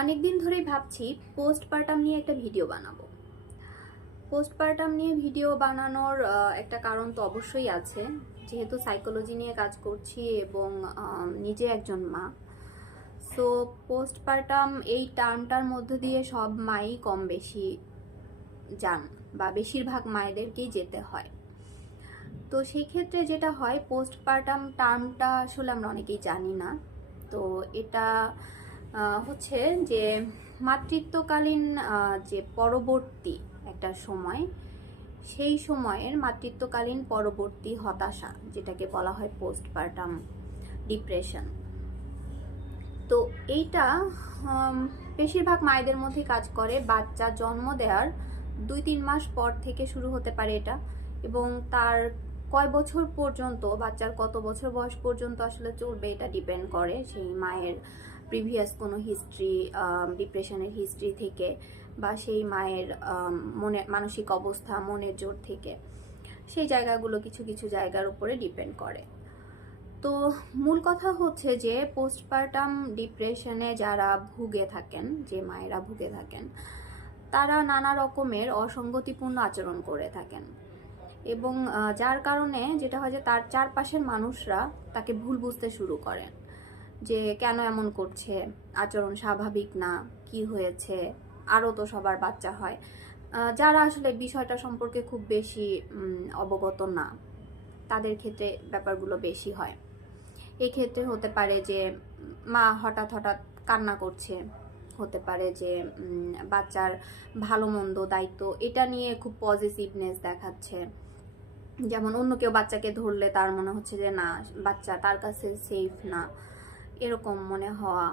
অনেকদিন ধরেই ভাবছি পোস্টপার্টাম নিয়ে একটা ভিডিও বানাবো। পোস্টপার্টাম নিয়ে ভিডিও বানানোর একটা কারণ তো অবশ্যই আছে, যেহেতু সাইকোলজি নিয়ে কাজ করছি এবং নিজে একজন মা। সো পোস্টপার্টাম এই টার্মটার মধ্যে দিয়ে সব মাই কম বেশি যান, বা বেশিরভাগ মায়েদেরকেই যেতে হয়। তো সেই ক্ষেত্রে যেটা হয়, পোস্টপার্টাম টার্মটা আসলে আমরা অনেকেই জানি না। তো এটা হচ্ছে যে মাতৃত্বকালীন যে পরবর্তী একটা সময়, সেই সময়ের মাতৃত্বকালীন পরবর্তী হতাশা, যেটাকে বলা হয় পোস্টপার্টাম ডিপ্রেশন। তো এইটা বেশিরভাগ মায়েদের মধ্যে কাজ করে। বাচ্চা জন্ম দেওয়ার 2-3 মাস পর থেকে শুরু হতে পারে এটা, এবং তার কয় বছর পর্যন্ত, বাচ্চার কত বছর বয়স পর্যন্ত আসলে চলবে, এটা ডিপেন্ড করে সেই মায়ের প্রিভিয়াস কোনো হিস্ট্রি, ডিপ্রেশনের হিস্ট্রি থেকে, বা সেই মায়ের মানসিক অবস্থা, মনের জোর থেকে। সেই জায়গাগুলো কিছু কিছু জায়গার উপরে ডিপেন্ড করে। তো মূল কথা হচ্ছে যে পোস্টপার্টাম ডিপ্রেশনে যারা ভুগে থাকেন, যে মায়েরা ভুগে থাকেন, তারা নানা রকমের অসঙ্গতিপূর্ণ আচরণ করে থাকেন, এবং যার কারণে যেটা হয় যে তার চারপাশের মানুষরা তাকে ভুল বুঝতে শুরু করেন যে কেন এমন করছে, আচরণ স্বাভাবিক না, কি হয়েছে, আরও তো সবার বাচ্চা হয়। যারা আসলে বিষয়টা সম্পর্কে খুব বেশি অবগত না, তাদের ক্ষেত্রে ব্যাপারগুলো বেশি হয়। এই ক্ষেত্রে হতে পারে যে মা হঠাৎ হঠাৎ কান্না করছে, হতে পারে যে বাচ্চার ভালো মন্দ দায়িত্ব এটা নিয়ে খুব পজিটিভনেস দেখাচ্ছে। যেমন অন্য কেউ বাচ্চাকে ধরলে তার মনে হচ্ছে যে না, বাচ্চা তার কাছে সেফ না, এরকম মনে হওয়া।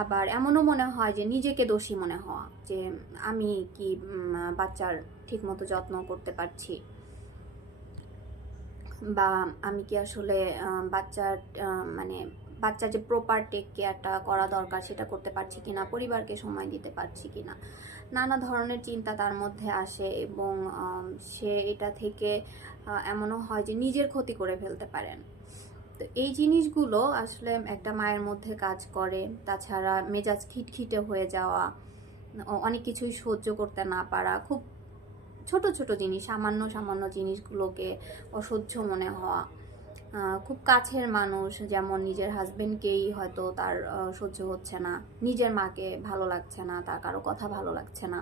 আবার এমনও মনে হয় যে নিজেকে দোষী মনে হওয়া, যে আমি কি বাচ্চার ঠিকমতো যত্ন করতে পারছি, বা আমি কি আসলে বাচ্চার মানে বাচ্চার যে প্রপার টেক কেয়ারটা করা দরকার সেটা করতে পারছি কিনা, পরিবারকে সময় দিতে পারছি কিনা, নানা ধরনের চিন্তা তার মধ্যে আসে। এবং সে এটা থেকে এমনও হয় যে নিজের ক্ষতি করে ফেলতে পারেন। তো এই জিনিসগুলো আসলে একটা মায়ের মধ্যে কাজ করে। তাছাড়া মেজাজ খিটখিটে হয়ে যাওয়া, অনেক কিছুই সহ্য করতে না পারা, খুব ছোট ছোট জিনিস, সামান্য সামান্য জিনিসগুলোকে অসহ্য মনে হওয়া, খুব কাছের মানুষ যেমন নিজের হাজবেন্ডকেই হয়তো তার সহ্য হচ্ছে না, নিজের মাকে ভালো লাগছে না, তার কারো কথা ভালো লাগছে না,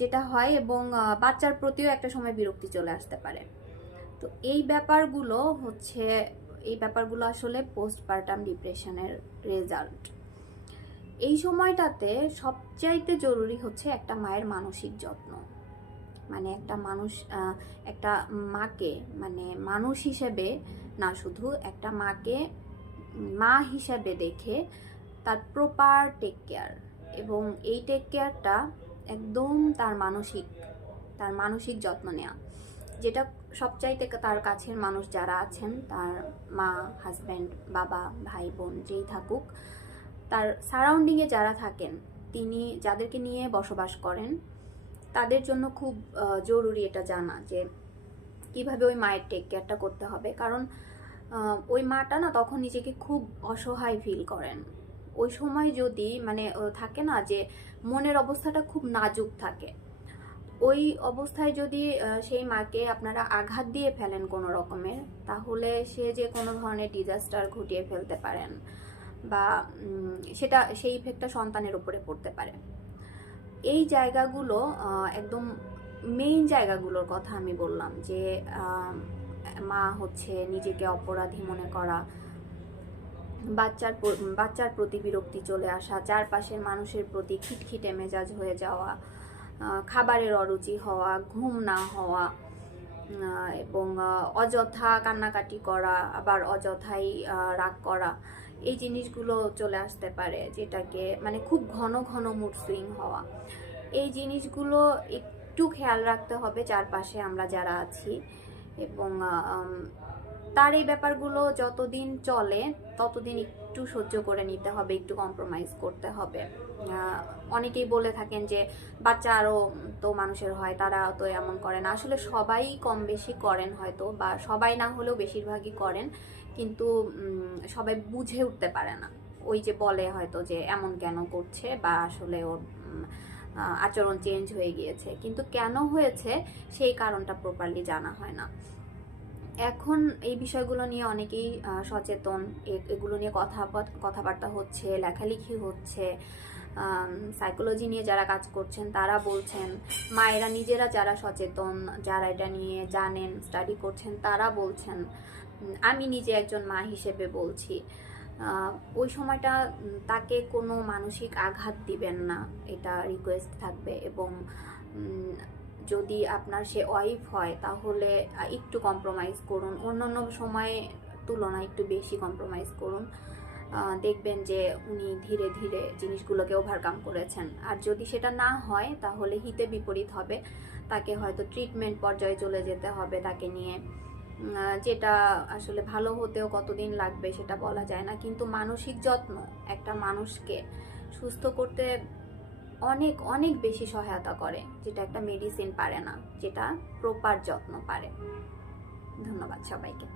যেটা হয়। এবং বাচ্চার প্রতিও একটা সময় বিরক্তি চলে আসতে পারে। তো এই ব্যাপারগুলো আসলে পোস্টপার্টাম ডিপ্রেশনের রেজাল্ট। এই সময়টাতে সবচাইতে জরুরি হচ্ছে একটা মায়ের মানসিক যত্ন। মানে একটা মাকে, মানে মানুষ হিসেবে না, শুধু একটা মাকে মা হিসেবে দেখে তার প্রপার টেক কেয়ার। এবং এই টেক কেয়ারটা একদম তার মানসিক যত্ন নেওয়া, যেটা সবচাইতে তার কাছের মানুষ যারা আছেন, তার মা, হাজব্যান্ড, বাবা, ভাই, বোন, যেই থাকুক, তার সারাউন্ডিংয়ে যারা থাকেন, তিনি যাদেরকে নিয়ে বসবাস করেন, তাদের জন্য খুব জরুরি এটা জানা যে কিভাবে ওই মায়ের টেক কেয়ারটা করতে হবে। কারণ ওই মাটা না তখন নিজেকে খুব অসহায় ফিল করেন। ওই সময় যদি থাকে না যে মনের অবস্থাটা খুব নাজুক থাকে, ওই অবস্থায় যদি সেই মাকে আপনারা আঘাত দিয়ে ফেলেন কোনো রকমের, তাহলে সে যে কোনো ধরনের ডিজাস্টার ঘটিয়ে ফেলতে পারেন, বা সেই ইফেক্টটা সন্তানের উপরে পড়তে পারে। এই জায়গাগুলো একদম মেইন জায়গাগুলোর কথা আমি বললাম, যে মা হচ্ছে নিজেকে অপরাধী মনে করা, বাচ্চার প্রতি বিরক্তি চলে আসা, চারপাশের মানুষের প্রতি খিটখিটে মেজাজ হয়ে যাওয়া, খাবারের অরুচি হওয়া, ঘুম না হওয়া, এবং অযথা কান্নাকাটি করা, আবার অযথাই রাগ করা, এই জিনিসগুলো চলে আসতে পারে, যেটাকে খুব ঘন ঘন মুড সুইং হওয়া। এই জিনিসগুলো একটু খেয়াল রাখতে হবে চারপাশে আমরা যারা আছি। এবং তার এই ব্যাপারগুলো যতদিন চলে ততদিন একটু সহ্য করে নিতে হবে, একটু কম্প্রোমাইজ করতে হবে। অনেকেই বলে থাকেন যে বাচ্চা আরও তো মানুষের হয়, তারা তো এমন করে না। আসলে সবাই কম বেশি করেন হয়তো, বা সবাই না হলেও বেশিরভাগই করেন, কিন্তু সবাই বুঝে উঠতে পারে না ওই যে বলে হয়তো যে এমন কেন করছে, বা আসলে ওর আচরণ চেঞ্জ হয়ে গিয়েছে, কিন্তু কেন হয়েছে সেই কারণটা প্রপারলি জানা হয় না। এখন এই বিষয়গুলো নিয়ে অনেকেই সচেতন, এগুলো নিয়ে কথাবার্তা হচ্ছে, লেখালেখি হচ্ছে। সাইকোলজি নিয়ে যারা কাজ করছেন তারা বলছেন, মায়েরা নিজেরা যারা সচেতন, যারা এটা নিয়ে জানেন, স্টাডি করছেন, তারা বলছেন। আমি নিজে একজন মা হিসেবে বলছি, ওই সময়টা তাকে কোনো মানসিক আঘাত দিবেন না, এটা রিকোয়েস্ট থাকবে। এবং যদি আপনার সে ওয়াইফ হয় তাহলে একটু কম্প্রোমাইজ করুন, অন্যান্য সময় তুলনায় একটু বেশি কম্প্রোমাইজ করুন। দেখবেন যে উনি ধীরে ধীরে জিনিসগুলোকে ওভারকাম করেছেন। আর যদি সেটা না হয় তাহলে হিতে বিপরীত হবে, তাকে হয়তো ট্রিটমেন্ট পর্যায়ে চলে যেতে হবে তাকে নিয়ে, যেটা আসলে ভালো হতেও কতদিন লাগবে সেটা বলা যায় না। কিন্তু মানসিক যত্ন একটা মানুষকে সুস্থ করতে অনেক অনেক বেশি সহায়তা করে, যেটা একটা মেডিসিন পারে না, যেটা প্রপার যত্ন পারে। ধন্যবাদ সবাইকে।